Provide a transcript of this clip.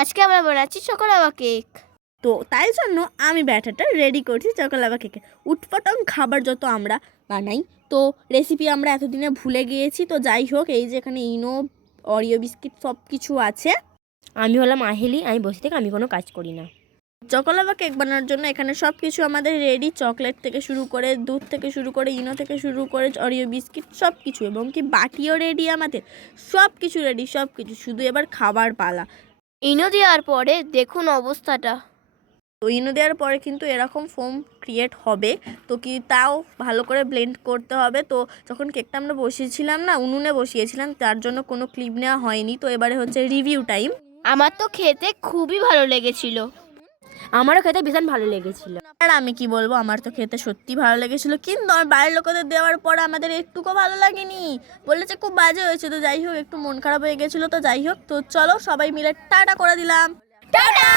আজকে আমরা বানাচ্ছি চকোলাভা কেক। তো তাই জন্য আমি ব্যাটারটা রেডি করছি চকোলাভা কেকে। উটপটাং খাবার যত আমরা বানাই, তো রেসিপি আমরা এতদিনে ভুলে গিয়েছি। তো যাই হোক, এই যে এখানে ইনো, অরিও বিস্কিট সব কিছু আছে। আমি হলাম আহেলি, আমি বসে থেকে আমি কোনো কাজ করি না। চকোলাভা কেক বানানোর জন্য এখানে সব কিছু আমাদের রেডি। চকলেট থেকে শুরু করে, দুধ থেকে শুরু করে, ইনো থেকে শুরু করে, অরিও বিস্কিট সব কিছু, এবং কি বাটিও রেডি আমাদের। সব কিছু রেডি, সব কিছু, শুধু এবার খাবার পালা। ইনো দেওয়ার পরে দেখুন অবস্থাটা। তো ইনো দেওয়ার পরে কিন্তু এরকম ফোম ক্রিয়েট হবে। তো কি তাও ভালো করে ব্লেন্ড করতে হবে। তো যখন কেকটা আমরা বসিয়েছিলাম না, উনুনে বসিয়েছিলাম, তার জন্য কোনো ক্লিপ নেওয়া হয়নি। তো এবারে হচ্ছে রিভিউ টাইম। আমার তো খেতে খুবই ভালো লেগেছিল। আমারও খেতে ভীষণ ভালো লেগেছিল। আর আমি কি বলবো, আমার তো খেতে সত্যি ভালো লেগেছিলো, কিন্তু আমার বাড়ির লোকেদের দেওয়ার পর আমাদের একটুকু ভালো লাগেনি, বলেছে খুব বাজে হয়েছে। তো যাই হোক, একটু মন খারাপ হয়ে গেছিলো। তো যাই হোক, তো চলো সবাই মিলে টাটা করে দিলাম। টাটা।